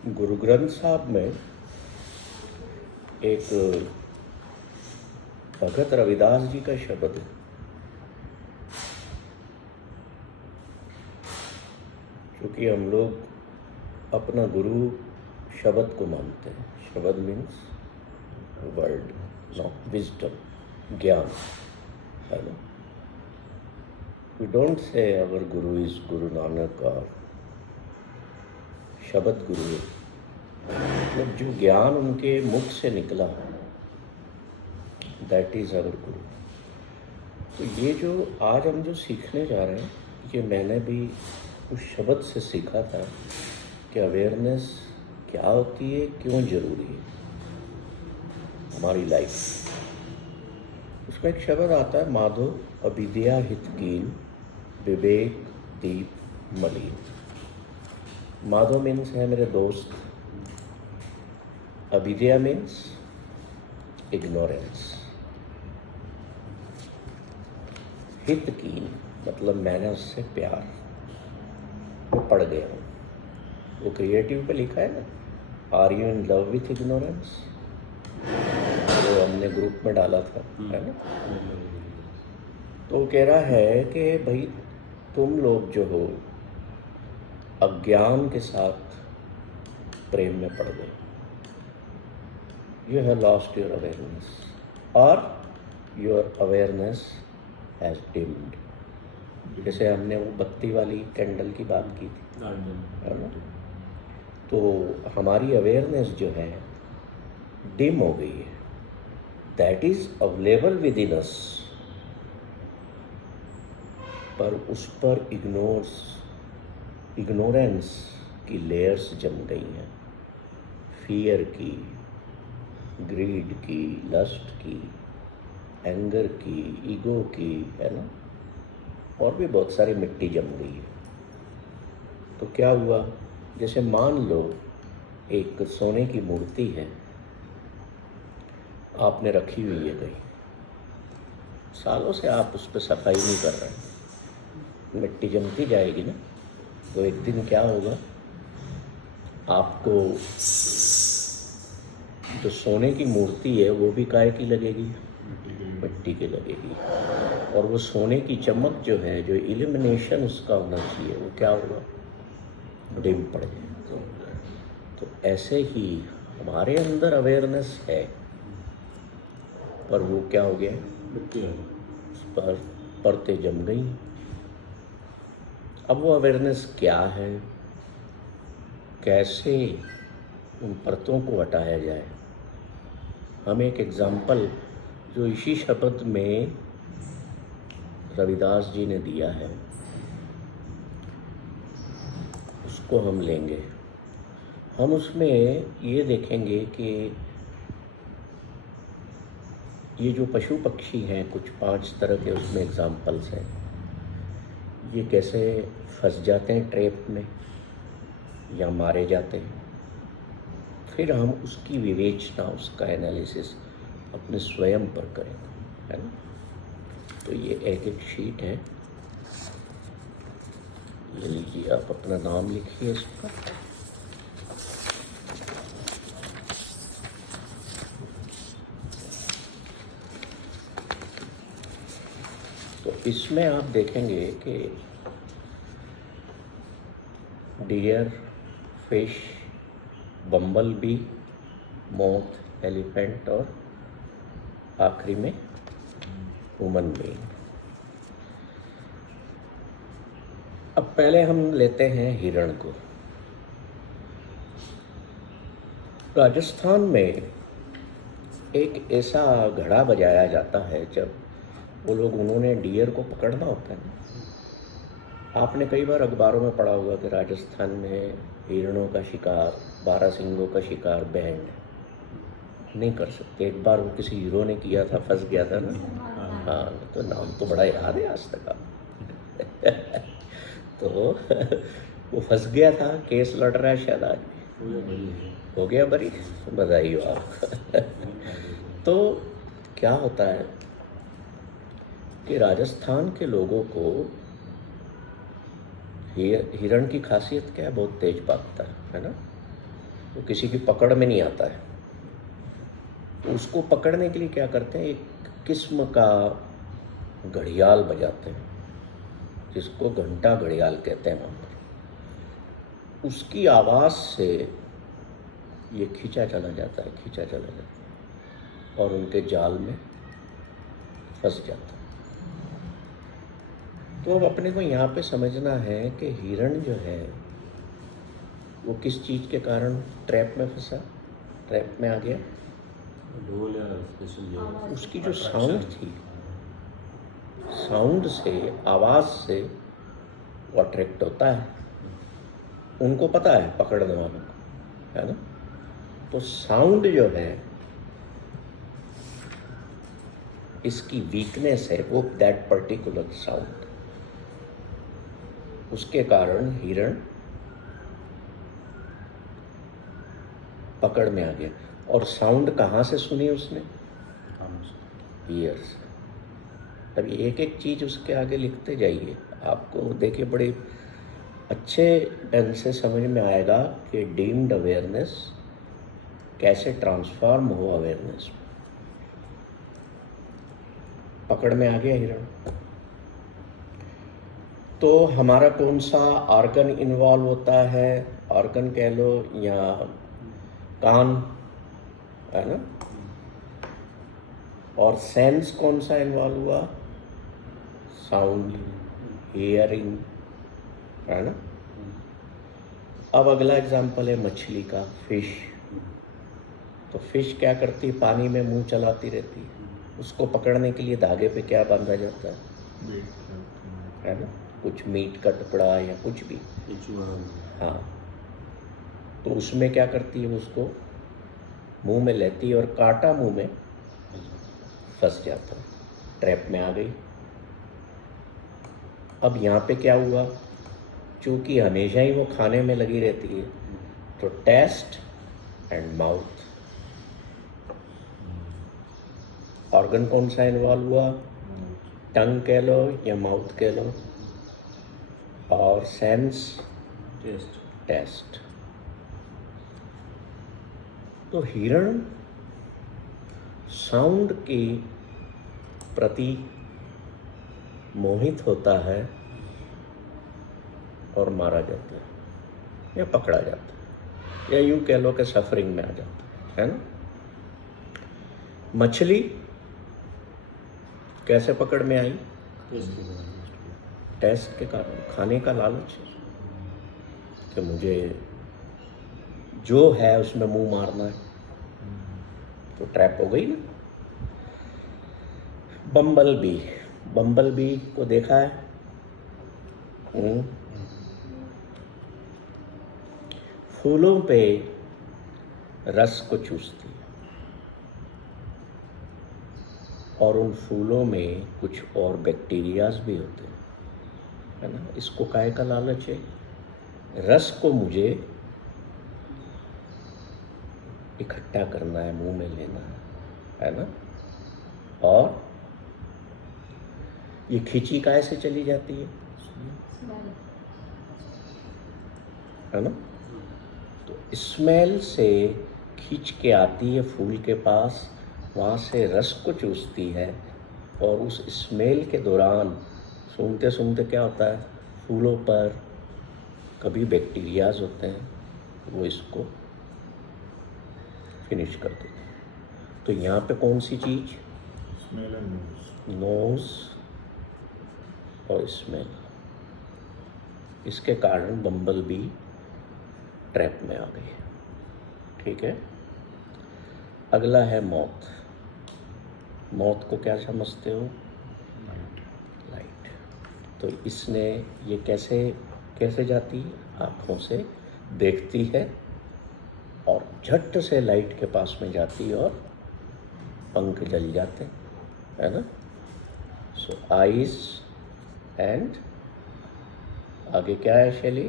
गुरु ग्रंथ साहब में एक भगत रविदास जी का शब्द है। क्योंकि हम लोग अपना गुरु शब्द को मानते हैं। शब्द मीन्स वर्ड, नॉट विजडम, ज्ञान, है ना। We don't say our Guru is Guru Nanak और शब्द गुरु है। मतलब जो ज्ञान उनके मुख से निकला, दैट इज अवर गुरु। तो ये जो आज हम जो सीखने जा रहे हैं, ये मैंने भी उस शब्द से सीखा था कि अवेयरनेस क्या होती है, क्यों जरूरी है हमारी लाइफ। उसमें एक शब्द आता है, माधो अविद्या हितकीन विवेक दीप मलिन। माधो मीन्स है मेरे दोस्त, अविद्या मीन्स इग्नोरेंस, हितकीन मतलब मैंने उससे प्यार, वो पढ़ गया हूँ। वो क्रिएटिव पे लिखा है ना, are you in love with ignorance, वो हमने ग्रुप में डाला था, है ना। तो वो कह रहा है कि भाई तुम लोग जो हो अज्ञान के साथ प्रेम में पड़ गए, you have lost your awareness और योर अवेयरनेस हैज डिम्ड। जैसे हमने वो बत्ती वाली कैंडल की बात की थी, है ना। तो हमारी अवेयरनेस जो है डिम हो गई है, that is available within us, पर उस पर इग्नोरेंस की लेयर्स जम गई हैं, फियर की, ग्रीड की, लस्ट की, एंगर की, ईगो की, है ना, और भी बहुत सारी मिट्टी जम गई है। तो क्या हुआ, जैसे मान लो एक सोने की मूर्ति है, आपने रखी हुई है कहीं, सालों से आप उस पर सफाई नहीं कर रहे हैं, मिट्टी जमती जाएगी ना। तो एक दिन क्या होगा, आपको जो सोने की मूर्ति है वो भी काय की लगेगी, मिट्टी की लगेगी। और वो सोने की चमक जो है, जो इल्यूमिनेशन उसका होना चाहिए, वो क्या होगा, डिम पड़ जाएगा। तो ऐसे ही हमारे अंदर अवेयरनेस है, पर वो क्या हो गया, उस पर परतें जम गई। अब वो अवेयरनेस क्या है, कैसे उन परतों को हटाया जाए। हम एक एग्जाम्पल जो इसी शब्द में रविदास जी ने दिया है उसको हम लेंगे। हम उसमें ये देखेंगे कि ये जो पशु पक्षी हैं, कुछ 5 तरह के उसमें एग्जाम्पल्स हैं, ये कैसे फंस जाते हैं ट्रैप में या मारे जाते हैं। फिर हम उसकी विवेचना, उसका एनालिसिस अपने स्वयं पर करेंगे, है ना। तो ये एक एक शीट है, ये लीजिए, आप अपना नाम लिखिए इस पर। तो इसमें आप देखेंगे कि deer, fish, bumblebee, moth, elephant और आखिरी में ह्यूमन बीइंग। अब पहले हम लेते हैं हिरण को। राजस्थान में एक ऐसा घड़ा बजाया जाता है, जब वो लोग, उन्होंने डियर को पकड़ना होता है। आपने कई बार अखबारों में पढ़ा होगा कि राजस्थान में हिरणों का शिकार, बारहसिंगों का शिकार बैंड नहीं कर सकते। एक बार वो किसी हीरो ने किया था, फंस गया था ना। हाँ, तो नाम तो बड़ा याद है आज तक आप। तो वो फंस गया था, केस लड़ रहा है शायद, आज भी हो गया बरी, बधाई हो आप। तो क्या होता है कि राजस्थान के लोगों को हिरण की खासियत क्या है, बहुत तेज भागता है ना। तो किसी की पकड़ में नहीं आता है। तो उसको पकड़ने के लिए क्या करते हैं, एक किस्म का घड़ियाल बजाते हैं, जिसको घंटा घड़ियाल कहते हैं वहाँ पर। उसकी आवाज़ से ये खींचा चला जाता है, खींचा चला जाता है और उनके जाल में फंस जाता है। तो अब अपने को यहाँ पे समझना है कि हिरण जो है वो किस चीज़ के कारण ट्रैप में फंसा, ट्रैप में आ गया। ढोल या स्पेशल उसकी जो साउंड थी, साउंड से, आवाज़ से वो अट्रैक्ट होता है। उनको पता है पकड़ने वालों को, है ना। तो साउंड जो है इसकी वीकनेस है, वो दैट पर्टिकुलर साउंड, उसके कारण हिरण पकड़ में आ गया। और साउंड कहाँ से सुनी उसने, ईयर से। अब एक एक चीज़ उसके आगे लिखते जाइए, आपको देखिए बड़े अच्छे ढंग से समझ में आएगा कि डीम्ड अवेयरनेस कैसे ट्रांसफॉर्म हो अवेयरनेस में। पकड़ में आ गया हिरण, तो हमारा कौन सा ऑर्गन इन्वॉल्व होता है, ऑर्गन कह लो या कान, है ना। और सेंस कौन सा इन्वॉल्व हुआ, साउंड, हियरिंग, है ना। अब अगला एग्जाम्पल है मछली का, फिश। तो फिश क्या करती है, पानी में मुंह चलाती रहती है। उसको पकड़ने के लिए धागे पे क्या बांधा जाता है ना, कुछ मीट का टुकड़ा या कुछ भी, हाँ। तो उसमें क्या करती है, उसको मुंह में लेती है और कांटा मुंह में फंस जाता है, ट्रैप में आ गई। अब यहाँ पे क्या हुआ, चूंकि हमेशा ही वो खाने में लगी रहती है, तो टेस्ट एंड माउथ, ऑर्गन कौन सा इन्वॉल्व हुआ, टंग कह लो या माउथ कह लो, और सेंस, टेस्ट। तो हिरण साउंड के प्रति मोहित होता है और मारा जाता है या पकड़ा जाता है, या यूं कह लो कि सफरिंग में आ जाता है ना। मछली कैसे पकड़ में आई, टेस्ट के कारण, खाने का लालच, कि मुझे जो है उसमें मुंह मारना है, तो ट्रैप हो गई ना। बम्बल बी, बम्बल बी को देखा है, फूलों पे रस को चूसती है और उन फूलों में कुछ और बैक्टीरियाज भी होते हैं, है ना। इसको काहे का लालच है, रस को मुझे इकट्ठा करना है, मुंह में लेना है ना। और ये खिंची काहे से चली जाती है ना। तो स्मेल से खींच के आती है फूल के पास, वहाँ से रस को चूसती है, और उस स्मेल के दौरान सूंघते सूंघते क्या होता है, फूलों पर कभी बैक्टीरियाज होते हैं, वो इसको फिनिश कर देते हैं। तो यहाँ पे कौन सी चीज़, नोज और स्मेल, इसके कारण बम्बल बी ट्रैप में आ गई। ठीक है। अगला है मौत। मौत को क्या समझते हो, लाइट। तो इसने ये कैसे जाती है, आँखों से देखती है और झट से लाइट के पास में जाती है और पंख जल जाते हैं, है ना। सो आईज एंड आगे क्या है शैली,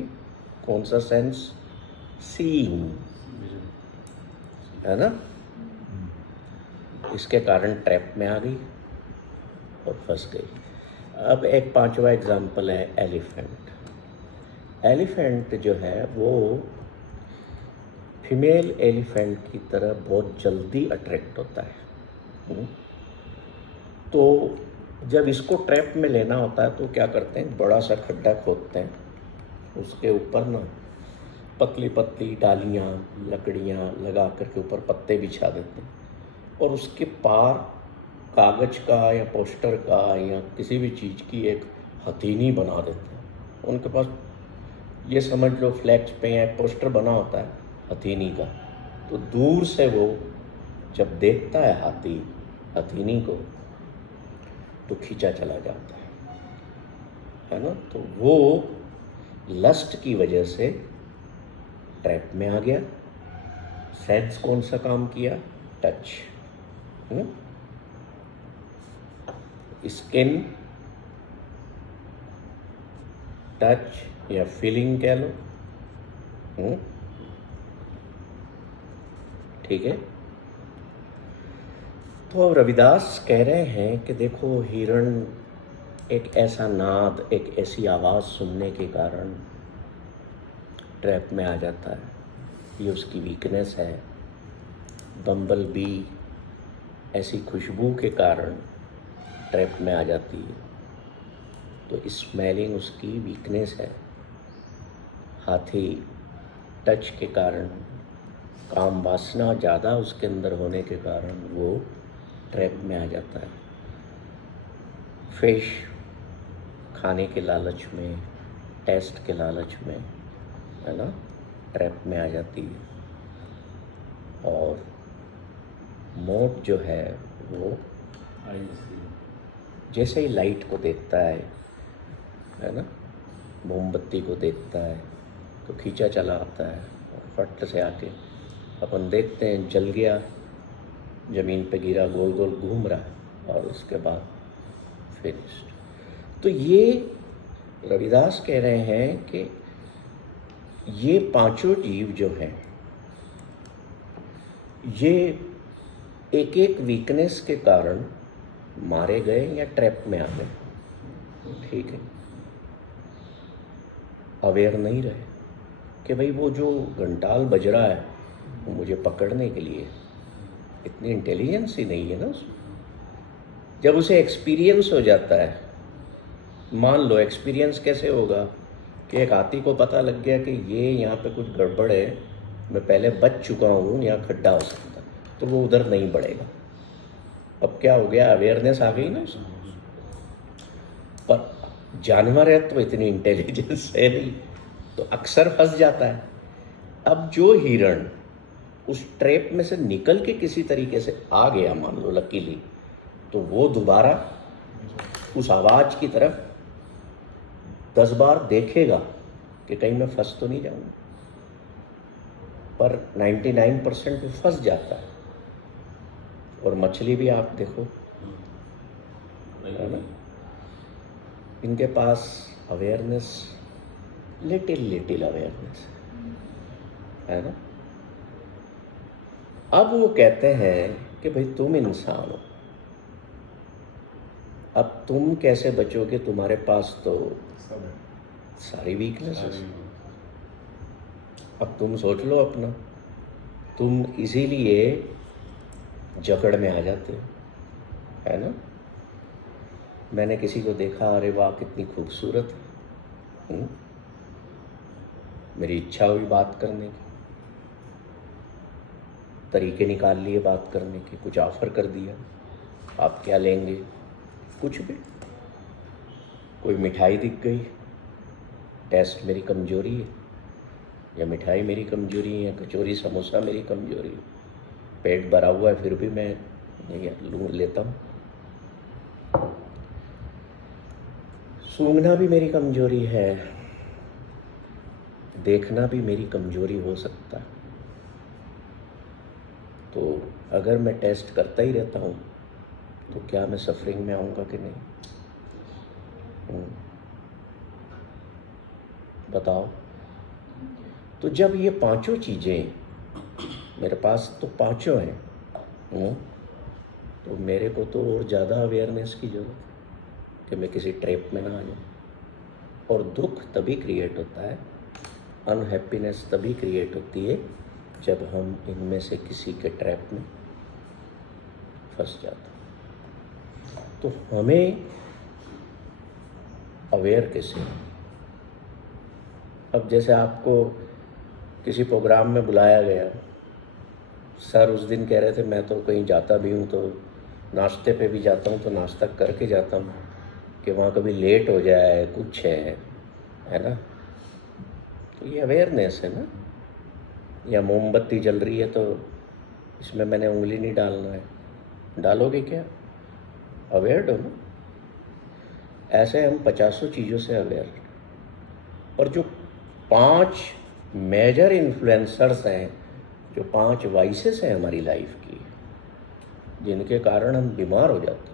कौन सा सेंस, सीइंग, है ना। इसके कारण ट्रैप में आ गई और फंस गई। अब एक पांचवा एग्जाम्पल है एलिफेंट। एलिफेंट जो है वो फीमेल एलिफेंट की तरह बहुत जल्दी अट्रैक्ट होता है। तो जब इसको ट्रैप में लेना होता है तो क्या करते हैं, बड़ा सा खड्डा खोदते हैं, उसके ऊपर ना पतली पतली डालियाँ लकड़ियाँ लगा करके ऊपर पत्ते बिछा देते हैं और उसके पार कागज़ का या पोस्टर का या किसी भी चीज़ की एक हथीनी बना देते हैं। उनके पास ये समझ लो फ्लैक्स पे या पोस्टर बना होता है हथीनी का, तो दूर से वो जब देखता है हाथी हथीनी को तो खींचा चला जाता है ना। तो वो लस्ट की वजह से ट्रैप में आ गया। सेंस कौन सा काम किया, टच, स्किन टच या फीलिंग कह लो, ठीक है। तो अब रविदास कह रहे हैं कि देखो हिरण एक ऐसा नाद, एक ऐसी आवाज़ सुनने के कारण ट्रैप में आ जाता है, ये उसकी वीकनेस है। बम्बल बी ऐसी खुशबू के कारण ट्रैप में आ जाती है, तो स्मेलिंग उसकी वीकनेस है। हाथी टच के कारण, काम वासना ज़्यादा उसके अंदर होने के कारण वो ट्रैप में आ जाता है। फिश खाने के लालच में, टेस्ट के लालच में, है ना, ट्रैप में आ जाती है। और मोट जो है वो जैसे ही लाइट को देखता है ना, मोमबत्ती को देखता है तो खींचा चला आता है और फट से आके अपन देखते हैं जल गया, ज़मीन पे गिरा, गोल गोल घूम रहा है और उसके बाद फिनिश्ड। तो ये रविदास कह रहे हैं कि ये पांचों जीव जो हैं ये एक एक वीकनेस के कारण मारे गए या ट्रैप में आ गए, ठीक है। अवेयर नहीं रहे कि भाई वो जो घंटाल बज रहा है वो मुझे पकड़ने के लिए, इतनी इंटेलिजेंस ही नहीं है ना उसमें। जब उसे एक्सपीरियंस हो जाता है, मान लो एक्सपीरियंस कैसे होगा कि एक हाथी को पता लग गया कि ये यहाँ पे कुछ गड़बड़ है, मैं पहले बच चुका हूँ, यहाँ खड्डा हो सकता, तो वो उधर नहीं बढ़ेगा। अब क्या हो गया, अवेयरनेस आ गई ना उसको। पर जानवर है तो इतनी इंटेलिजेंस है नहीं, तो अक्सर फंस जाता है। अब जो हिरण उस ट्रैप में से निकल के किसी तरीके से आ गया, मान लो लकीली, तो वो दोबारा उस आवाज़ की तरफ 10 बार देखेगा कि कहीं मैं फंस तो नहीं जाऊंगा, पर 99% वो फंस जाता है। और मछली भी आप देखो, है ना, इनके पास अवेयरनेस, लिटिल अवेयरनेस है ना। अब वो कहते हैं कि भाई तुम इंसान हो, अब तुम कैसे बचोगे, तुम्हारे पास तो सारी वीकनेसेस। अब तुम सोच लो अपना, तुम इसीलिए जकड़ में आ जाते हो, है ना। मैंने किसी को देखा, अरे वाह कितनी खूबसूरत है, मेरी इच्छा हुई बात करने की, तरीके निकाल लिए बात करने के, कुछ ऑफर कर दिया, आप क्या लेंगे, कुछ भी। कोई मिठाई दिख गई, टेस्ट मेरी कमजोरी है, या मिठाई मेरी कमजोरी है, या कचौरी समोसा मेरी कमजोरी है, पेट भरा हुआ है फिर भी मैं नहीं लेता हूँ। सूंघना भी मेरी कमजोरी है, देखना भी मेरी कमजोरी हो सकता है। तो अगर मैं टेस्ट करता ही रहता हूँ तो क्या मैं सफरिंग में आऊँगा कि नहीं, बताओ। तो जब ये पांचों चीज़ें मेरे पास तो पांचों हैं, तो मेरे को तो और ज़्यादा अवेयरनेस की ज़रूरत है कि मैं किसी ट्रैप में ना आ जाऊँ। और दुख तभी क्रिएट होता है, अनहैप्पीनेस तभी क्रिएट होती है जब हम इनमें से किसी के ट्रैप में फंस जाते हैं। तो हमें अवेयर कैसे? अब जैसे आपको किसी प्रोग्राम में बुलाया गया, सर उस दिन कह रहे थे मैं तो कहीं जाता भी हूँ तो नाश्ते पे भी जाता हूँ तो नाश्ता करके जाता हूँ कि वहाँ कभी लेट हो जाए, कुछ है ना। तो ये अवेयरनेस है ना। या मोमबत्ती जल रही है तो इसमें मैंने उंगली नहीं डालना है, डालोगे क्या? अवेयर हो ना। ऐसे हम 50 चीज़ों से अवेयर हैं। और जो 5 मेजर इन्फ्लुएंसर्स हैं, जो 5 वाइसेस हैं हमारी लाइफ की, जिनके कारण हम बीमार हो जाते हैं।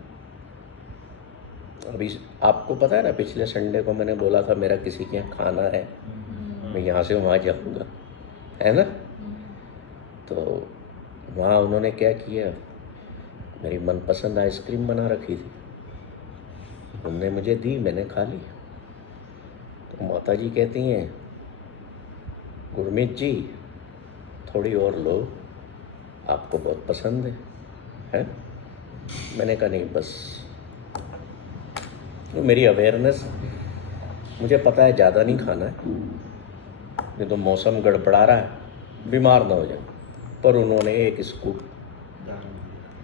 अभी आपको पता है ना, पिछले संडे को मैंने बोला था मेरा किसी के यहाँ खाना है, मैं यहाँ से वहाँ जाऊँगा, है ना। तो वहाँ उन्होंने क्या किया, मेरी मनपसंद आइसक्रीम बना रखी थी, उनने मुझे दी, मैंने खा ली। तो माता जी कहती हैं, गुरमीत जी थोड़ी और लो, आपको बहुत पसंद है? मैंने कहा नहीं बस। तो मेरी अवेयरनेस, मुझे पता है ज़्यादा नहीं खाना है, नहीं तो मौसम गड़बड़ा रहा है, बीमार ना हो जाए। पर उन्होंने एक स्कूप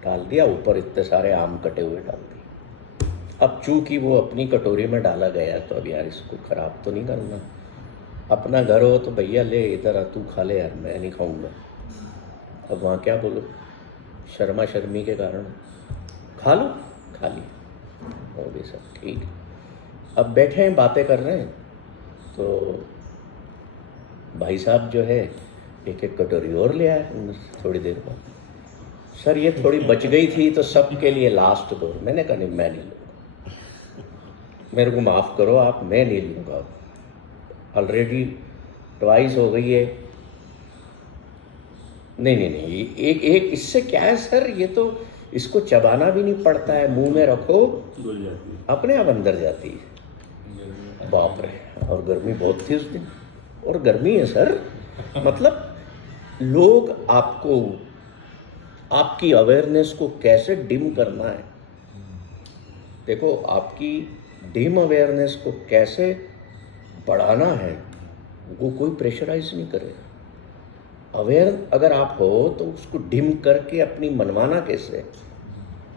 डाल दिया, ऊपर इतने सारे आम कटे हुए डाल दिए। अब चूंकि वो अपनी कटोरी में डाला गया तो अब यार इसको ख़राब तो नहीं करना। अपना घर हो तो भैया ले इधर आ, तू खा ले यार, मैं नहीं खाऊंगा। अब वहाँ क्या बोलो, शर्मा शर्मी के कारण खा लो, खा ली, और भी सब ठीक। अब बैठे हैं बातें कर रहे हैं तो भाई साहब जो है एक एक कटोरी और ले आए थोड़ी देर बाद। सर ये थोड़ी बच गई थी तो सबके लिए लास्ट दो। मैंने कहा नहीं मैं नहीं लूँगा, मेरे को माफ़ करो आप, मैं नहीं लूँगा। ऑलरेडी ट्वाइस हो गई है। नहीं, एक इससे क्या है सर, ये तो इसको चबाना भी नहीं पड़ता है, मुंह में रखो घुल जाती है, अपने आप अंदर जाती है। बाप रे, और गर्मी बहुत थी उस दिन, और गर्मी है सर। मतलब लोग आपको, आपकी अवेयरनेस को कैसे डिम करना है, देखो आपकी डिम अवेयरनेस को कैसे बढ़ाना है, वो कोई प्रेशराइज नहीं करेगा। अवेयर अगर आप हो तो उसको डिम करके अपनी मनवाना कैसे?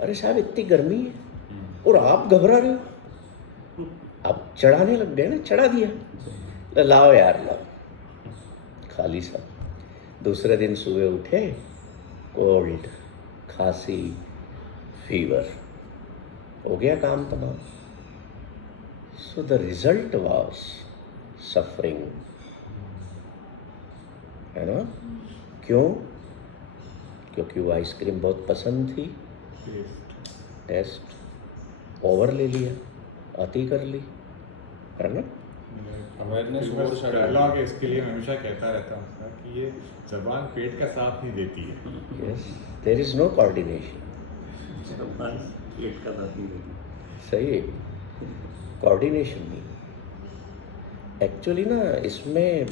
अरे साहब इतनी गर्मी है और आप घबरा रहे हो, आप चढ़ाने लग गए ना, चढ़ा दिया, लाओ यार लाओ, खाली साहब। दूसरे दिन सुबह उठे, कोल्ड, खांसी, फीवर, हो गया काम तमाम। So the result was suffering, है ना। क्यों? क्योंकि वो आइसक्रीम बहुत पसंद थी, टेस्ट ओवर ले लिया, अति कर ली, है ना। अवेयरनेस और डायलॉग है, इसके लिए मैं हमेशा कहता रहता हूँ कि ये जबान पेट का साथ नहीं देती है। Yes, there is no coordination. पेट का साथ नहीं देती। सही है, कोऑर्डिनेशन नहीं। एक्चुअली ना इसमें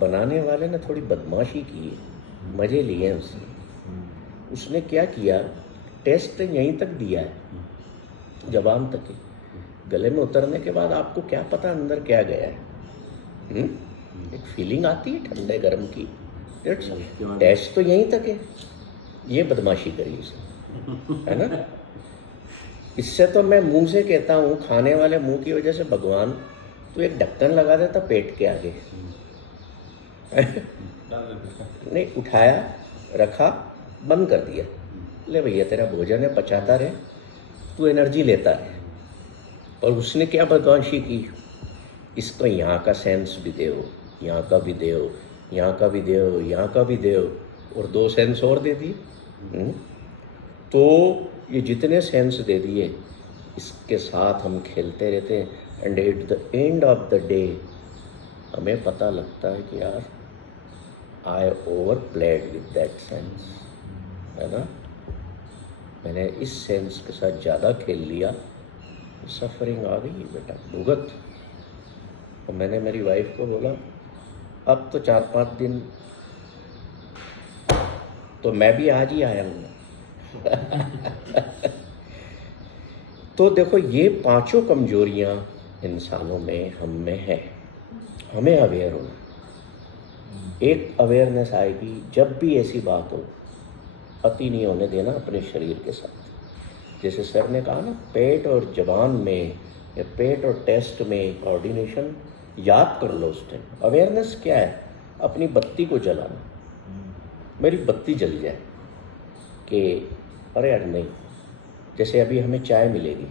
बनाने वाले ने थोड़ी बदमाशी की है, मज़े लिए हैं उसने। उसने क्या किया, टेस्ट यहीं तक दिया है, जबान तक है, गले में उतरने के बाद आपको क्या पता अंदर क्या गया है। एक फीलिंग आती है ठंडे गर्म की, टेस्ट तो यहीं तक है। ये बदमाशी करी उसने, है ना। इससे तो मैं मुंह से कहता हूँ, खाने वाले मुंह की वजह से भगवान तो एक ढक्कन लगा देता पेट के आगे। नहीं, उठाया, रखा, बंद कर दिया, ले भैया तेरा भोजन है, पचाता रहे, तू एनर्जी लेता रहे। और उसने क्या बदमाशी की, इसको यहाँ का सेंस भी दो, यहाँ का भी दो, यहाँ का भी दो, यहाँ का भी दो, और 2 सेंस और दे दिए। तो ये जितने सेंस दे दिए, इसके साथ हम खेलते रहते हैं। And at the end of the day हमें पता लगता है कि यार आई over played with that sense, है ना। मैंने इस सेंस के साथ ज़्यादा खेल लिया, सफरिंग आ गई बेटा, भुगत। और मैंने मेरी वाइफ को बोला अब तो 4-5 दिन तो मैं भी आज ही आया हूँ। तो देखो, ये पांचों कमजोरियां इंसानों में, हम में है। हमें अवेयर होना, एक अवेयरनेस आएगी जब भी ऐसी बात हो, अति नहीं होने देना अपने शरीर के साथ। जैसे सर ने कहा ना, पेट और जबान में या पेट और टेस्ट में कोऑर्डिनेशन याद कर लो उस टाइम। अवेयरनेस क्या है? अपनी बत्ती को जलाना। मेरी बत्ती जल जाए कि अरे यार नहीं, जैसे अभी हमें चाय मिलेगी,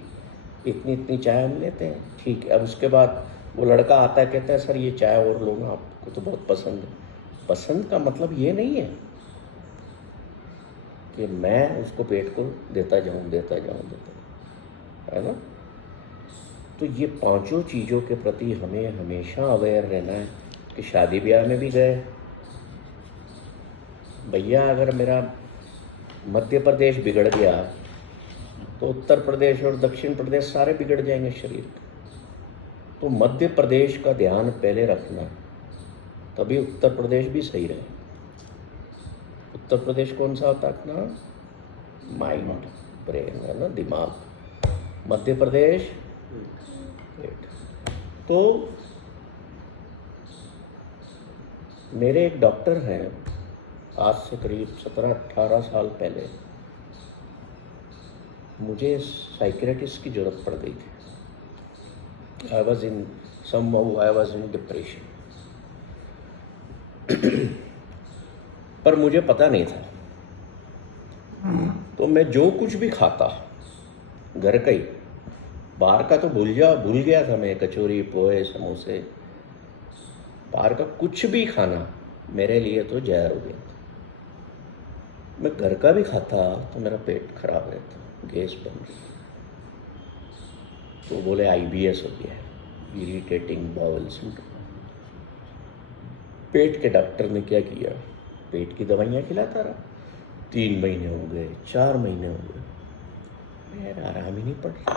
इतनी इतनी चाय हम लेते हैं, ठीक है। अब उसके बाद वो लड़का आता है, कहता है सर ये चाय और लो ना, आपको तो बहुत पसंद है। पसंद का मतलब ये नहीं है कि मैं उसको पेट को देता जाऊं, है ना। तो ये पांचों चीज़ों के प्रति हमें हमेशा अवेयर रहना है कि शादी ब्याह में भी गए, भैया अगर मेरा मध्य प्रदेश बिगड़ गया तो उत्तर प्रदेश और दक्षिण प्रदेश सारे बिगड़ जाएंगे शरीर के। तो मध्य प्रदेश का ध्यान पहले रखना, तभी उत्तर प्रदेश भी सही रहे। उत्तर प्रदेश कौन सा होता है अपना? माइंड, ब्रेन, है ना, दिमाग। मध्य प्रदेश पेट। तो मेरे एक डॉक्टर हैं, आज से करीब 17-18 साल पहले मुझे साइकियाट्रिस्ट की जरूरत पड़ गई थी। I was in depression. पर मुझे पता नहीं था, तो मैं जो कुछ भी खाता घर का ही, बाहर का तो भूल गया था मैं। कचौरी, पोहे, समोसे, बाहर का कुछ भी खाना मेरे लिए तो जहर हो गया था। मैं घर का भी खाता तो मेरा पेट खराब रहता, गैस बन गई। तो बोले IBS हो गया है, इरिटेटिंग बाउल सिंड्रोम। पेट के डॉक्टर ने क्या किया, पेट की दवाइयाँ खिलाता रहा। 3 महीने हो गए, 4 महीने हो गए, यार आराम ही नहीं पड़ रहा।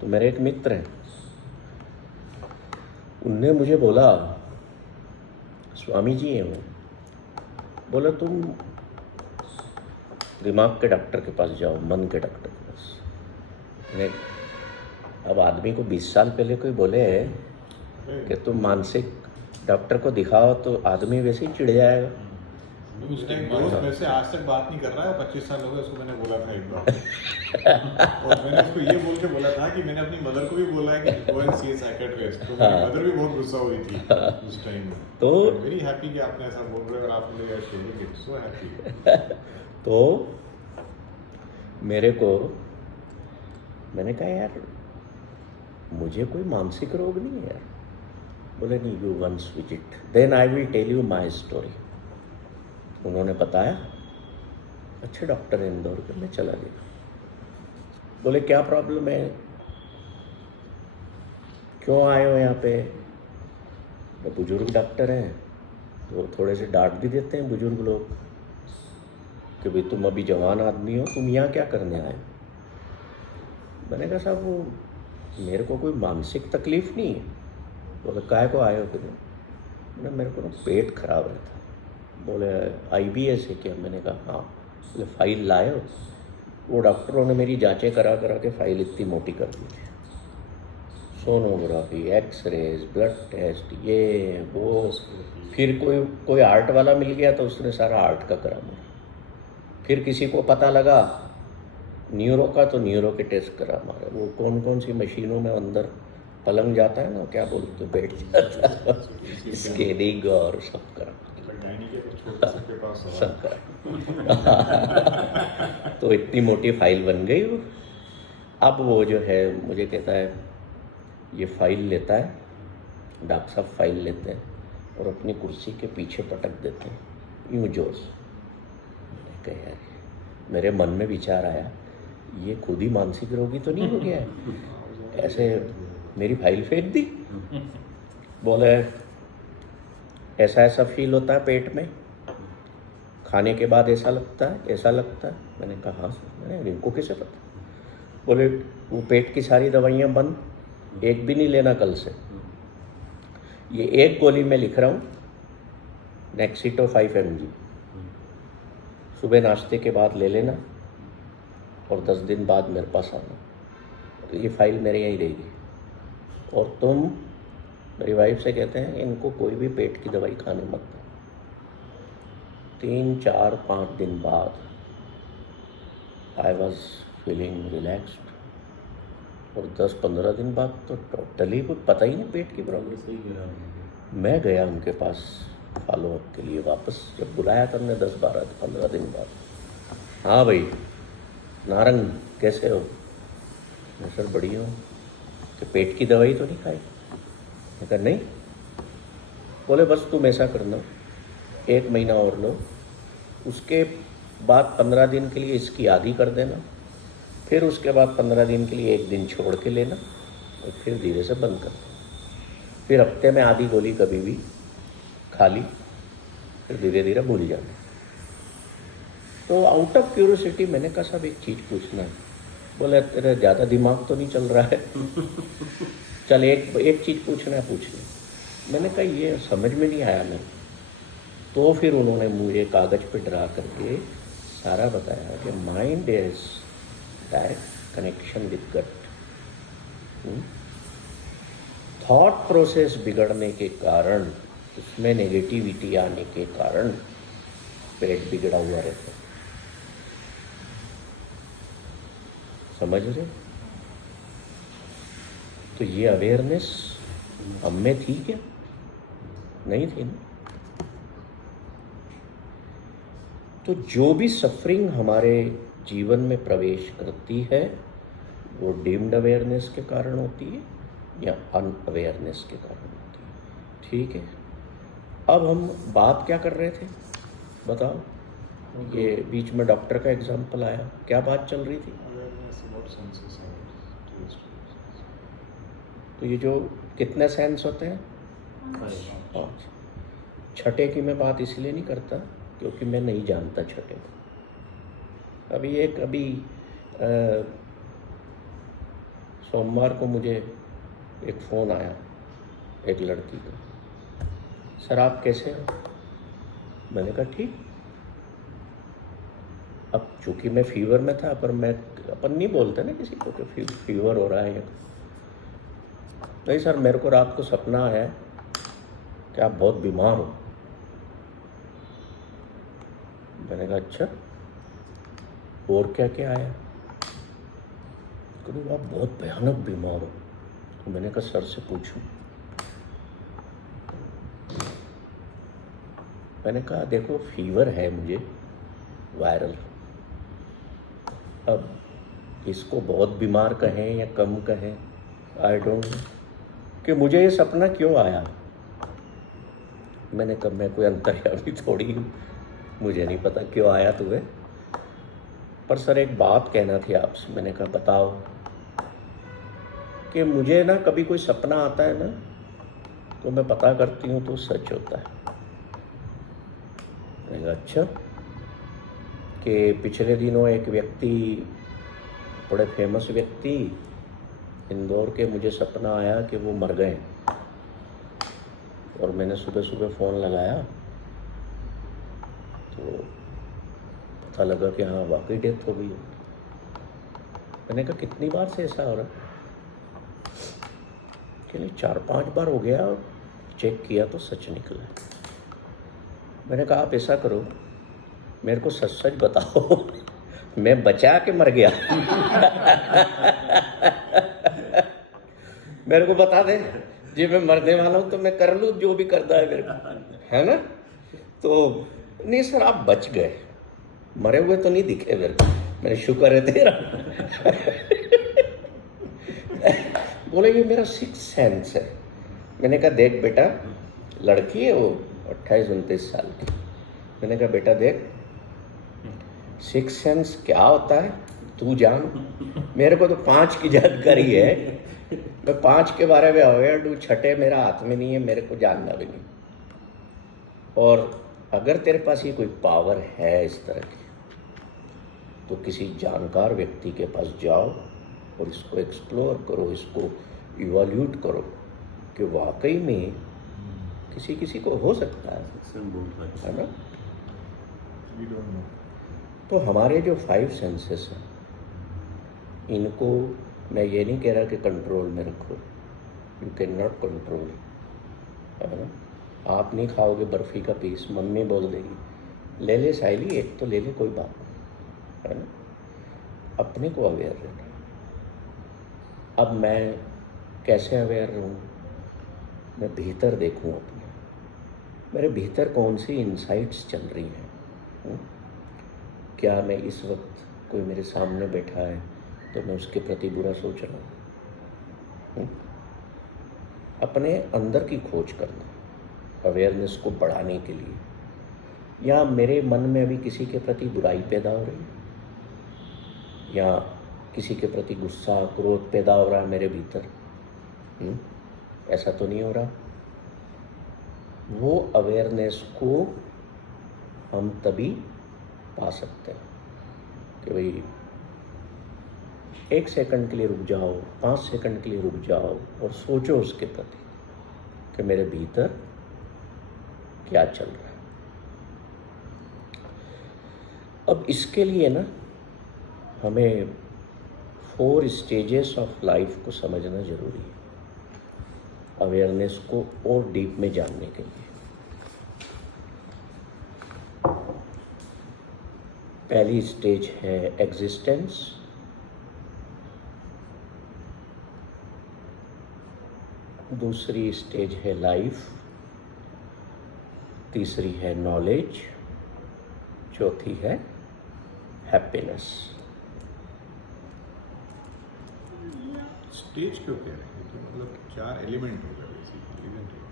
तो मेरे एक मित्र हैं, उनने मुझे बोला, स्वामी जी हैं वो, बोला तुम दिमाग के डॉक्टर के पास जाओ, मन के डॉक्टर के पास। अब आदमी को 20 साल पहले कोई बोले कि तुम मानसिक डॉक्टर को दिखाओ तो आदमी वैसे ही चिढ़ जाएगा। उस टाइम दोस्त मेरे से आज तक बात नहीं कर रहा है, 25 साल हो गए उसको। मैंने बोला था एक बार और मैंने उसको ये बोल के बोला था कि मैंने अपनी मदर को भी बोला है कि go and C a psychiatrist. तो मेरी मदर भी बहुत गुस्सा हुई थी उस टाइम में। तो वेरी हैप्पी कि आपने ऐसा बोल रहे हो और आपने यार शेयरिंग इट, सो हैप्पी। तो मेरे को, मैंने कहा यार मुझे कोई मानसिक रोग नहीं है यार। बोले नहीं, you once visit, then I will tell you my story. उन्होंने बताया, अच्छे डॉक्टर है इंदौर के, मैं चला गया। बोले क्या प्रॉब्लम है, क्यों आए हो यहाँ पे? वो बुजुर्ग डॉक्टर हैं तो थोड़े से डांट भी देते हैं बुजुर्ग लोग कि भाई तुम अभी जवान आदमी हो, तुम यहाँ क्या करने आए? मैंने कहा साहब वो मेरे को कोई मानसिक तकलीफ नहीं है। बोले काय को आए हो फिर? मेरे को ना पेट खराब रहता। बोले IBS है क्या? मैंने कहा हाँ। बोले फाइल लाए हो? वो डॉक्टरों ने मेरी जांचें करा के फाइल इतनी मोटी कर दी थी। सोनोग्राफी, एक्सरेज, ब्लड टेस्ट, ये वो। फिर कोई आर्ट वाला मिल गया तो उसने सारा आर्ट का करा मेरा। फिर किसी को पता लगा न्यूरो का, तो न्यूरो के टेस्ट करा हमारे। वो कौन सी मशीनों में अंदर पलंग जाता है ना, क्या बोलते, बैठ जाता है, स्कैनिंग और सब करा, सब करा। तो इतनी मोटी फाइल बन गई वो। अब वो जो है मुझे कहता है, ये फाइल लेता है, डॉक्टर साहब फाइल लेते हैं और अपनी कुर्सी के पीछे पटक देते हैं, यूँ जोर से। मैंने कहा यार, मेरे मन में विचार आया, ये खुद ही मानसिक रोगी तो नहीं हो गया है? ऐसे मेरी फाइल फेंक दी। बोले ऐसा फील होता है पेट में, खाने के बाद ऐसा लगता है। मैंने कहा हाँ सर। मैंने इनको कैसे पता? बोले वो पेट की सारी दवाइयाँ बंद, एक भी नहीं लेना कल से। ये एक गोली मैं लिख रहा हूँ, नेक्सिटो 5 mg, सुबह नाश्ते के बाद ले लेना और 10 दिन बाद मेरे पास आना, तो ये फाइल मेरे यहीं रहेगी। और तुम, मेरी वाइफ से कहते हैं इनको कोई भी पेट की दवाई खाने मत दो। 3, 4, 5 दिन बाद आई वॉज फीलिंग रिलैक्सड, और 10-15 दिन बाद तो टोटली कुछ पता ही नहीं पेट की प्रॉब्लम। सही कह रहा हूँ। मैं गया उनके पास फॉलोअप के लिए वापस, जब बुलाया था हमने 10-12-15 दिन बाद। हाँ भाई नारंग कैसे हो? मैं सर बढ़िया हूँ। कि पेट की दवाई तो नहीं खाई? मैं कहा नहीं। बोले बस तुम ऐसा करना, 1 महीना और लो, उसके बाद 15 दिन के लिए इसकी आधी कर देना, फिर उसके बाद 15 दिन के लिए 1 दिन छोड़ के लेना, और फिर धीरे से बंद कर देना। फिर हफ्ते में आधी गोली कभी भी खा ली, फिर धीरे धीरे भूल जाना। तो आउट ऑफ क्यूरियोसिटी मैंने कहा साहब एक चीज़ पूछना है। बोले तेरा ज़्यादा दिमाग तो नहीं चल रहा है? चल एक चीज़ पूछना है, पूछ ले। मैंने कहा ये समझ में नहीं आया मैं। तो फिर उन्होंने मुझे कागज़ पे ड्रा करके सारा बताया कि mind is direct connection with gut. Thought process बिगड़ने के कारण, उसमें नेगेटिविटी आने के कारण पेट बिगड़ा हुआ रहता है। समझ रहे? तो ये अवेयरनेस हम में थी क्या? नहीं थी ना। तो जो भी सफरिंग हमारे जीवन में प्रवेश करती है वो डीम्ड अवेयरनेस के कारण होती है या अनअवेयरनेस के कारण होती है। ठीक है, अब हम बात क्या कर रहे थे बताओ? ये बीच में डॉक्टर का एग्जाम्पल आया, क्या बात चल रही थी? तो ये जो कितने सेंस होते हैं? 5। छठे की मैं बात इसलिए नहीं करता क्योंकि मैं नहीं जानता छठे को। अभी सोमवार को मुझे एक फ़ोन आया एक लड़की का, सर आप कैसे हो? मैंने कहा ठीक। अब चूँकि मैं फीवर में था, पर मैं अपन नहीं बोलते ना किसी को कि फीवर हो रहा है या नहीं। सर मेरे को रात को सपना आया कि आप बहुत बीमार हो। मैंने कहा अच्छा, और क्या क्या आया? कहते आप बहुत भयानक बीमार हो। तो मैंने कहा सर से पूछूं? मैंने कहा देखो फीवर है मुझे, वायरल। अब इसको बहुत बीमार कहें या कम कहें, आई डोंट नो, कि मुझे ये सपना क्यों आया। मैंने कहा मैं कोई अंतर्यामी थोड़ी हूँ, मुझे नहीं पता क्यों आया तुम्हें, पर सर एक बात कहना थी आपसे। मैंने कहा बताओ। कि मुझे ना कभी कोई सपना आता है ना तो मैं पता करती हूँ तो सच होता है। मैंने कहा अच्छा। कि पिछले दिनों एक व्यक्ति, बड़े फेमस व्यक्ति इंदौर के, मुझे सपना आया कि वो मर गए, और मैंने सुबह सुबह फ़ोन लगाया तो पता लगा कि हाँ वाकई डेथ हो गई। मैंने कहा कितनी बार से ऐसा हो रहा? कि नहीं 4-5 बार हो गया, चेक किया तो सच निकला। मैंने कहा आप ऐसा करो, मेरे को सच सच बताओ मैं बचा के मर गया मेरे को बता दे, जी मैं मरने वाला हूँ तो मैं कर लूँ जो भी करता है मेरे को, है ना? तो नहीं सर आप बच गए, मरे हुए तो नहीं दिखे मेरे को। मैंने शुक्र है तेरा बोले ये मेरा 6th सेंस है। मैंने कहा देख बेटा, लड़की है वो 28-29 साल की। मैंने कहा बेटा देख, 6th सेंस क्या होता है तू जान, मेरे को तो 5 की जानकारी है, मैं 5 के बारे में अवेयर हूँ, छठे मेरा हाथ में नहीं है, मेरे को जानना भी नहीं। और अगर तेरे पास ये कोई पावर है इस तरह की तो किसी जानकार व्यक्ति के पास जाओ और इसको एक्सप्लोर करो, इसको इवैल्यूएट करो कि वाकई में किसी किसी को हो सकता है ना? We don't know. तो हमारे जो 5 सेंसेस हैं, इनको मैं ये नहीं कह रहा कि कंट्रोल में रखो, यू कैन नॉट कंट्रोल, है ना। आप नहीं खाओगे बर्फ़ी का पीस, मम्मी बोल देगी ले ले साइली, एक तो ले ले, कोई बात नहीं, है ना। अपने को अवेयर रहना। अब मैं कैसे अवेयर रहूँ? मैं भीतर देखूँ अपने, मेरे भीतर कौन सी इनसाइट्स चल रही हैं। क्या मैं इस वक्त कोई मेरे सामने बैठा है तो मैं उसके प्रति बुरा सोच रहा हूँ? अपने अंदर की खोज करना, अवेयरनेस को बढ़ाने के लिए। या मेरे मन में अभी किसी के प्रति बुराई पैदा हो रही है, या किसी के प्रति गुस्सा क्रोध पैदा हो रहा है मेरे भीतर, ऐसा तो नहीं हो रहा। वो अवेयरनेस को हम तभी पा सकते हैं कि भाई 1 सेकंड के लिए रुक जाओ, 5 सेकंड के लिए रुक जाओ और सोचो उसके प्रति कि मेरे भीतर क्या चल रहा है। अब इसके लिए ना हमें 4 स्टेजेस ऑफ लाइफ को समझना जरूरी है, अवेयरनेस को और डीप में जानने के लिए। पहली स्टेज है एग्जिस्टेंस, दूसरी स्टेज है लाइफ, तीसरी है नॉलेज, चौथी है हैप्पीनेस। स्टेज क्यों कह रहे हैं? तो मतलब 4 एलिमेंट हो गए बेसिकली, इजंट इट?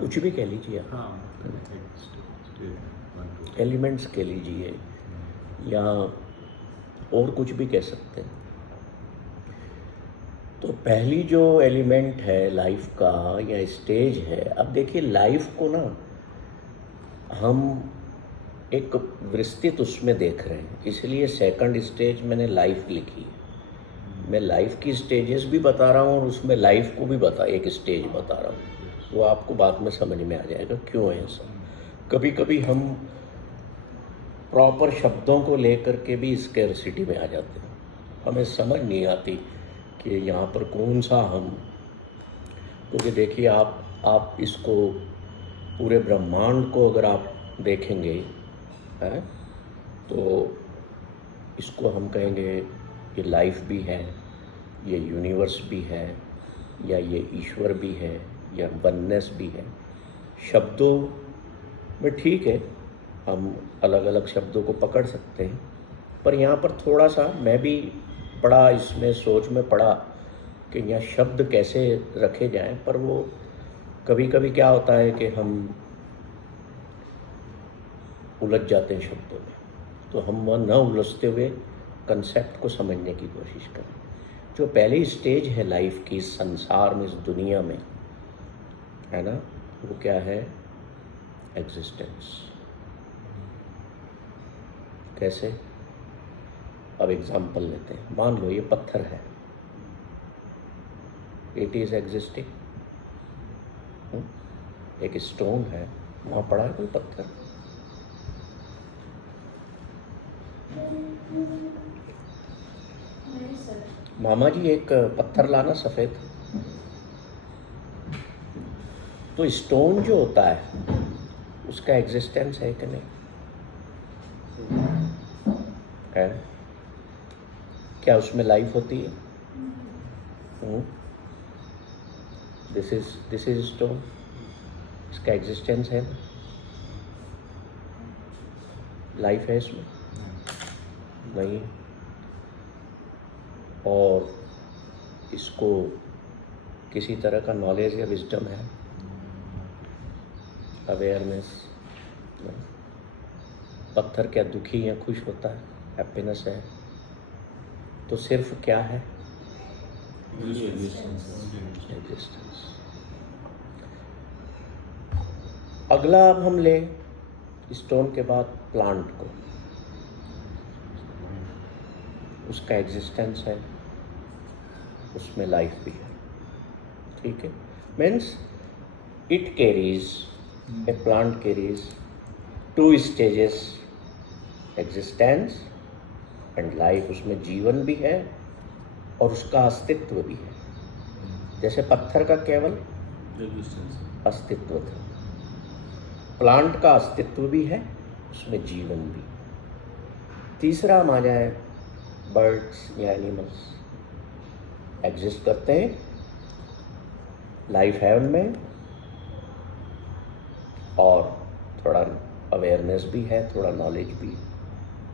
कुछ भी कह लीजिए आप, हाँ, मतलब एक स्टेज 1 2 एलिमेंट्स कह लीजिए या और कुछ भी कह सकते हैं। तो पहली जो एलिमेंट है लाइफ का या स्टेज है, अब देखिए लाइफ को ना हम एक विस्तृत उसमें देख रहे हैं, इसलिए सेकंड स्टेज मैंने लाइफ लिखी है। मैं लाइफ की स्टेजेस भी बता रहा हूँ और उसमें लाइफ को भी एक स्टेज बता रहा हूँ, वो आपको बाद में समझ में आ जाएगा क्यों है ऐसा। कभी कभी हम प्रॉपर शब्दों को लेकर के भी स्कैरसिटी में आ जाते हैं, हमें समझ नहीं आती कि यहाँ पर कौन सा हम, क्योंकि देखिए आप इसको पूरे ब्रह्मांड को अगर आप देखेंगे है तो इसको हम कहेंगे ये लाइफ भी है, ये यूनिवर्स भी है, या ये ईश्वर भी है, या वननेस भी है। शब्दों में ठीक है, हम अलग अलग शब्दों को पकड़ सकते हैं, पर यहाँ पर थोड़ा सा मैं भी पढ़ा, इसमें सोच में पढ़ा कि यहाँ शब्द कैसे रखे जाएं, पर वो कभी कभी क्या होता है कि हम उलझ जाते हैं शब्दों में, तो हम वह न उलझते हुए कंसेप्ट को समझने की कोशिश करें। जो पहली स्टेज है लाइफ की, इस संसार में, इस दुनिया में, है ना, वो क्या है? एग्जिस्टेंस। कैसे? अब एग्जाम्पल लेते हैं। मान लो ये पत्थर है, इट इज एग्जिस्टिंग। एक स्टोन है, वहाँ पड़ा है कोई पत्थर, मामा जी एक पत्थर लाना सफ़ेद। तो स्टोन जो होता है उसका एग्जिस्टेंस है कि नहीं? है। क्या उसमें लाइफ होती है? दिस इज स्टोन, इसका एग्जिस्टेंस है ना? लाइफ है इसमें? नहीं। और इसको किसी तरह का नॉलेज या विजडम है, अवेयरनेस? पत्थर क्या दुखी या खुश होता है? हैप्पीनेस है। तो सिर्फ क्या है? एग्जिस्टेंस। अगला अब हम ले स्टोन के बाद प्लांट को, उसका एग्जिस्टेंस है, उसमें लाइफ भी है, ठीक है। Means It carries, a plant carries 2 stages, existence and life. उसमें जीवन भी है और उसका अस्तित्व भी है। जैसे पत्थर का केवल एग्जिस्टेंस। अस्तित्व था, प्लांट का अस्तित्व भी है, उसमें जीवन भी। तीसरा हम आ जाए, बर्ड्स या एनिमल्स एग्जिस्ट करते हैं, लाइफ है उनमें, और थोड़ा अवेयरनेस भी है, थोड़ा नॉलेज भी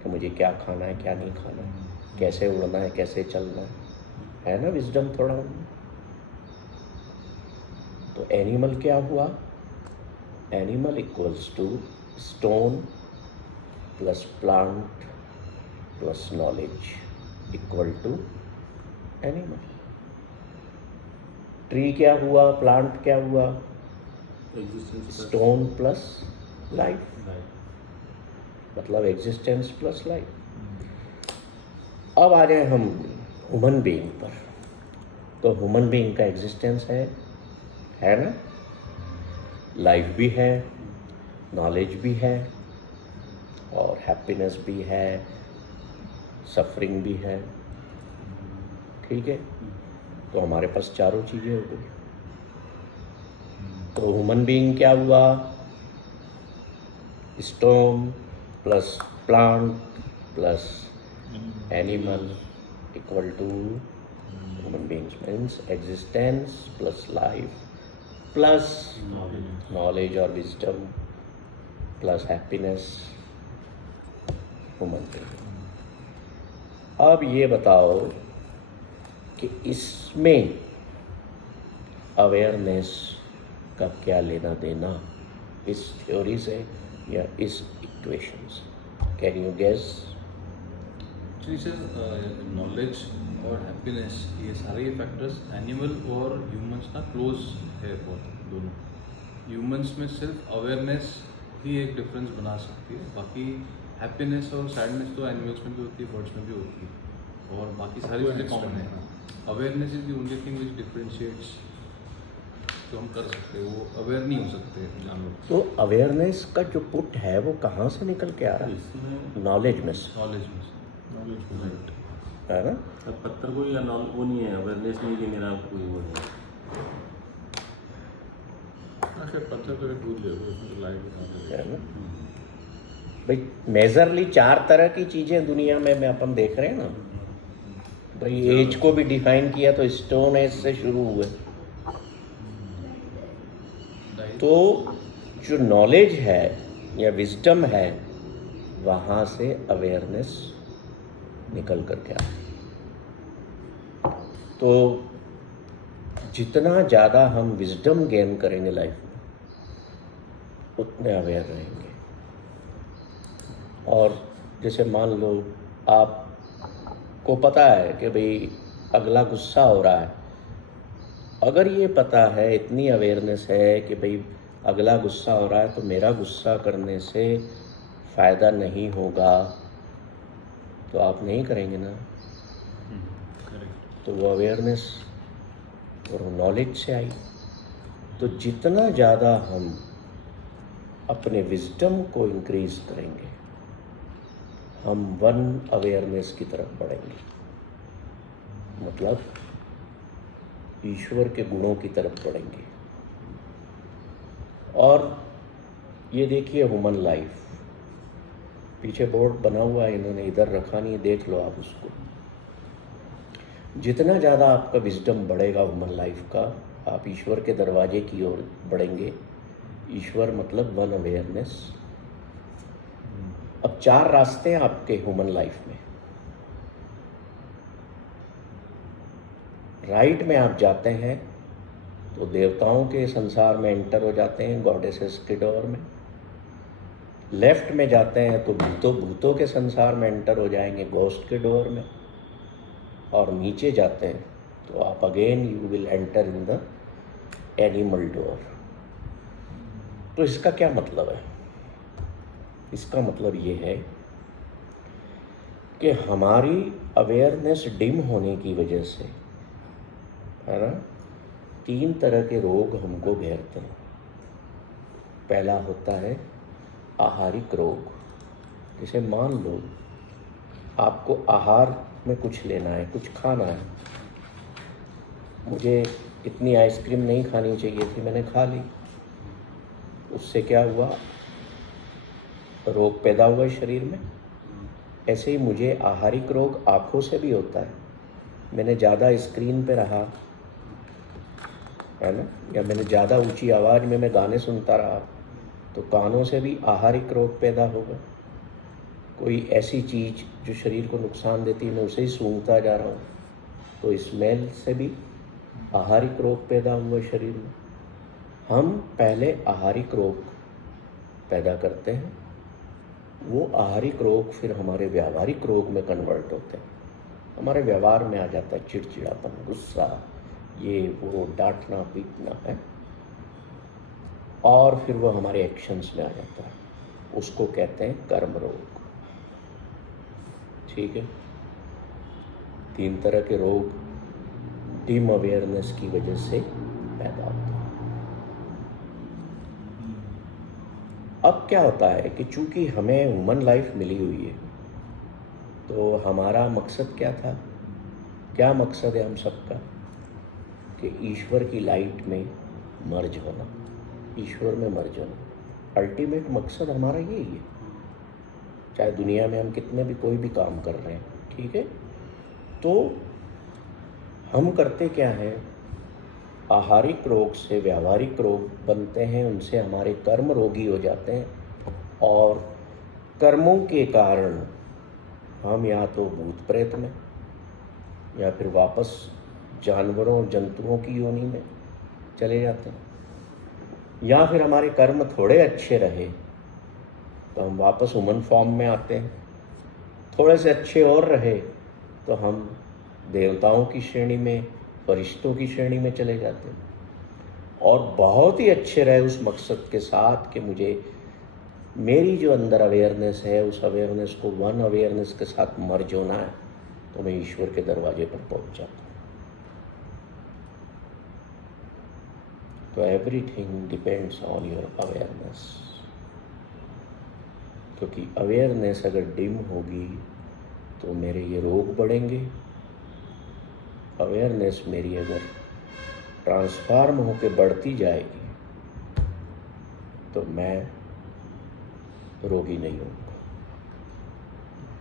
कि मुझे क्या खाना है, क्या नहीं खाना है, कैसे उड़ना है, कैसे चलना है ना, विजडम थोड़ा उनमें। तो एनिमल क्या हुआ? Animal equals to stone plus plant plus knowledge equal to animal. Tree क्या हुआ? प्लांट क्या हुआ? एग्जिस्टेंस। स्टोन प्लस लाइफ, मतलब एग्जिस्टेंस प्लस लाइफ। अब आ जाए हम ह्यूमन बीइंग पर। तो ह्यूमन बीइंग का एग्जिस्टेंस है ना, लाइफ भी है, नॉलेज भी है, और हैप्पीनेस भी है, सफरिंग भी है। ठीक है, तो हमारे पास चारों चीज़ें हो गई। तो ह्यूमन बीइंग क्या हुआ? Stone plus plant plus animal equal to human beings, means existence plus life plus knowledge और wisdom plus happiness, human being. अब ये बताओ कि इसमें अवेयरनेस का क्या लेना देना इस थ्योरी से या इस इक्वेशन से? Can you guess? नॉलेज और हैप्पीनेस, ये सारे फैक्टर्स एनिमल और ह्यूमंस ना क्लोज है बहुत, दोनों। ह्यूमंस में सिर्फ अवेयरनेस ही एक डिफरेंस बना सकती है, बाकी हैप्पीनेस और सैडनेस तो एनिमल्स में भी होती है, बर्ड्स में भी होती है, और बाकी सारी चीज़ें कॉमन है। Awareness is the only thing which differentiates, जो हम कर सकते हैं, वो अवेयर नहीं हो सकते जानवर। तो अवेयरनेस का जो पुट है वो कहाँ से निकल के आ रहा है? इसमें नॉलेज में से, नॉलेज में राइट। है ना? अब पत्थर को या वो नहीं है, अवेयरनेस नहीं कि मेरा कोई वो है। पत्थर तो एक दूध ले लो, उसमें लाइफ है ना? भाई मेजरली 4 तरह की चीज़ें दुनिया में अपन देख रहे हैं ना। भाई एज को भी डिफाइन किया तो स्टोन एज से शुरू हुए। तो जो नॉलेज है या विजडम है, वहाँ से अवेयरनेस निकल कर के आती। तो जितना ज़्यादा हम विजडम गेन करेंगे लाइफ में, उतने अवेयर रहेंगे। और जैसे मान लो आपको पता है कि भाई अगला गुस्सा हो रहा है, अगर ये पता है, इतनी अवेयरनेस है कि भाई अगला गुस्सा हो रहा है तो मेरा गुस्सा करने से फ़ायदा नहीं होगा, तो आप नहीं करेंगे ना। तो वो अवेयरनेस और नॉलेज से आई। तो जितना ज़्यादा हम अपने विजडम को इंक्रीज करेंगे, हम वन अवेयरनेस की तरफ बढ़ेंगे, मतलब ईश्वर के गुणों की तरफ बढ़ेंगे। और ये देखिए ह्यूमन लाइफ, पीछे बोर्ड बना हुआ है, इन्होंने इधर रखा नहीं, देख लो आप उसको। जितना ज़्यादा आपका विजडम बढ़ेगा ह्यूमन लाइफ का, आप ईश्वर के दरवाजे की ओर बढ़ेंगे। ईश्वर मतलब वन अवेयरनेस। अब 4 रास्ते हैं आपके ह्यूमन लाइफ में। राइट में आप जाते हैं तो देवताओं के संसार में एंटर हो जाते हैं, गॉडेसेस के डोर में। लेफ्ट में जाते हैं तो भूतों के संसार में एंटर हो जाएंगे, घोस्ट के डोर में। और नीचे जाते हैं तो आप again you will enter in the animal door. तो इसका क्या मतलब है? इसका मतलब ये है कि हमारी अवेयरनेस डिम होने की वजह से, है ना, 3 तरह के रोग हमको घेरते हैं। पहला होता है आहारिक रोग। जैसे मान लो आपको आहार में कुछ लेना है, कुछ खाना है। मुझे इतनी आइसक्रीम नहीं खानी चाहिए थी, मैंने खा ली, उससे क्या हुआ, रोग पैदा हुआ शरीर में। ऐसे ही मुझे आहारिक रोग आँखों से भी होता है। मैंने ज़्यादा स्क्रीन पे रहा है ना, या मैंने ज़्यादा ऊंची आवाज़ में मैं गाने सुनता रहा, तो कानों से भी आहारिक रोग पैदा होगा। कोई ऐसी चीज़ जो शरीर को नुकसान देती है, मैं उसे ही सूंघता जा रहा हूँ, तो स्मेल से भी आहारिक रोग पैदा हुआ शरीर में। हम पहले आहारिक रोग पैदा करते हैं, वो आहारिक रोग फिर हमारे व्यावहारिक रोग में कन्वर्ट होते हैं। हमारे व्यवहार में आ जाता है चिड़चिड़ापन, गुस्सा, ये वो, डांटना पीटना है, और फिर वो हमारे एक्शंस में आ जाता है। उसको कहते हैं कर्म रोग। ठीक है, 3 तरह के रोग डिम अवेयरनेस की वजह से पैदा होते हैं। अब क्या होता है कि चूंकि हमें ह्यूमन लाइफ मिली हुई है, तो हमारा मकसद क्या था, क्या मकसद है हम सबका, कि ईश्वर की लाइट में मर्ज होना, ईश्वर में मर्ज होना। अल्टीमेट मकसद हमारा यही है, चाहे दुनिया में हम कितने भी कोई भी काम कर रहे हैं। ठीक है, तो हम करते क्या है, आहारिक रोग से व्यावहारिक रोग बनते हैं, उनसे हमारे कर्म रोगी हो जाते हैं, और कर्मों के कारण हम या तो भूत प्रेत में, या फिर वापस जानवरों जंतुओं की योनि में चले जाते हैं, या फिर हमारे कर्म थोड़े अच्छे रहे तो हम वापस ह्यूमन फॉर्म में आते हैं, थोड़े से अच्छे और रहे तो हम देवताओं की श्रेणी में, फरिश्तों की श्रेणी में चले जाते हैं, और बहुत ही अच्छे रहे उस मकसद के साथ कि मुझे मेरी जो अंदर अवेयरनेस है, उस अवेयरनेस को वन अवेयरनेस के साथ मर्ज होना है, तो मैं ईश्वर के दरवाजे पर पहुंच जाता हूँ। तो everything depends on your awareness, क्योंकि अवेयरनेस अगर डिम होगी तो मेरे ये रोग बढ़ेंगे। अवेयरनेस मेरी अगर ट्रांसफॉर्म होकर बढ़ती जाएगी तो मैं रोगी नहीं होऊंगा।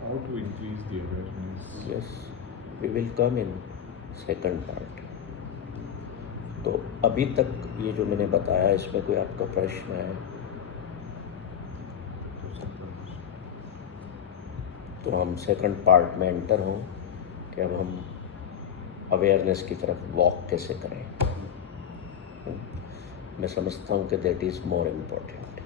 How to increase the awareness? Yes, we will come in second part. तो अभी तक ये जो मैंने बताया, इसमें कोई आपका प्रश्न है तो हम सेकंड पार्ट में एंटर हों कि अब हम अवेयरनेस की तरफ वॉक कैसे करें। मैं समझता हूँ कि दैट इज़ मोर इम्पोर्टेंट।